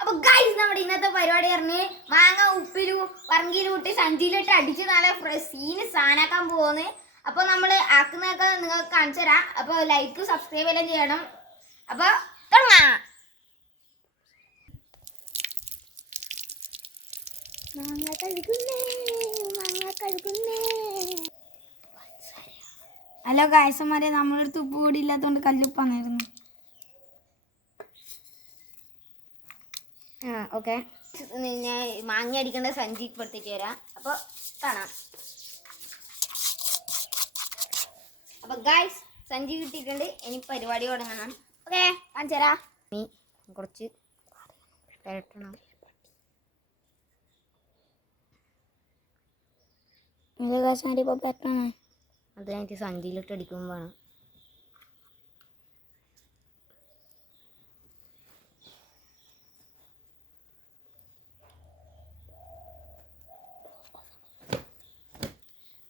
അപ്പൊ ഗൈസ് നമ്മുടെ ഇന്നത്തെ പരിപാടി പറഞ്ഞ് മാങ്ങ ഉപ്പിലും പറങ്കിയിലും ഇട്ട് സഞ്ചിയിലിട്ട് അടിച്ച് നല്ല സീന് സാധനമാക്കാൻ പോകുന്നത്. അപ്പൊ നമ്മൾ ആക്കുന്നതൊക്കെ നിങ്ങൾക്ക് കാണിച്ചു തരാം. അപ്പൊ ലൈക്ക് സബ്സ്ക്രൈബ് എല്ലാം ചെയ്യണം. അപ്പൊ തുടങ്ങാം. മാങ്ങ കഴുകുന്നേ മാങ്ങ കഴുകുന്നേ. ഹലോ ഗായ്സന്മാരെ, നമ്മളടുത്ത് ഉപ്പ് കൂടി ഇല്ലാത്തതുകൊണ്ട് കല്ലുപ്പാന്നായിരുന്നു. ഓക്കെ, ഞാൻ മാങ്ങ അടിക്കേണ്ട സഞ്ചി ഇപ്പോഴത്തേക്ക് വരാം. അപ്പോൾ കാണാം. അപ്പോൾ ഗായ്സ് സഞ്ചി കിട്ടിയിട്ടുണ്ട്. ഇനി പരിപാടി തുടങ്ങണം. ഓക്കെ, കാണിച്ചു തരാം. ഇനി കുറച്ച് പെരട്ടണം. ഇപ്പോൾ പെരട്ടണം. അത് കഴിഞ്ഞിട്ട് സഞ്ചിയിലിട്ട് അടിക്കുമ്പോൾ വേണം.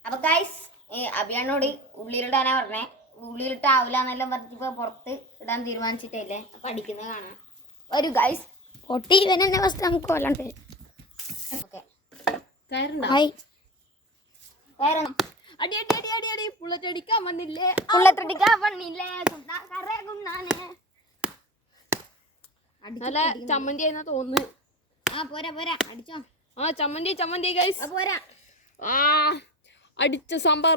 അപ്പൊ ഗൈസ് അഭിയാനോട് ഉള്ളിലിടാനാ പറഞ്ഞേ. ഉള്ളിലിട്ടാവില്ല എന്നെല്ലാം പറഞ്ഞിപ്പോ പുറത്ത് ഇടാൻ തീരുമാനിച്ചിട്ടല്ലേ. അപ്പൊ അടിക്കുന്നത് കാണാം. ഒരു ഗൈസ് പൊട്ടി ഇവൻ എന്നെ ഫസ്റ്റ് നമുക്ക് കൊല്ലാണ്ട് വരും. ഓക്കെ, പുള്ളറ്റടിക്കാൻ വന്നില്ലേ? നല്ല ചമ്മന്തി ആയിരുന്നാ തോന്നുന്നു. പോരാ പോരാ അടിച്ചോ. ചമ്മന്തി ഗൈസ്. പോരാ അടിച്ച സാമ്പാർ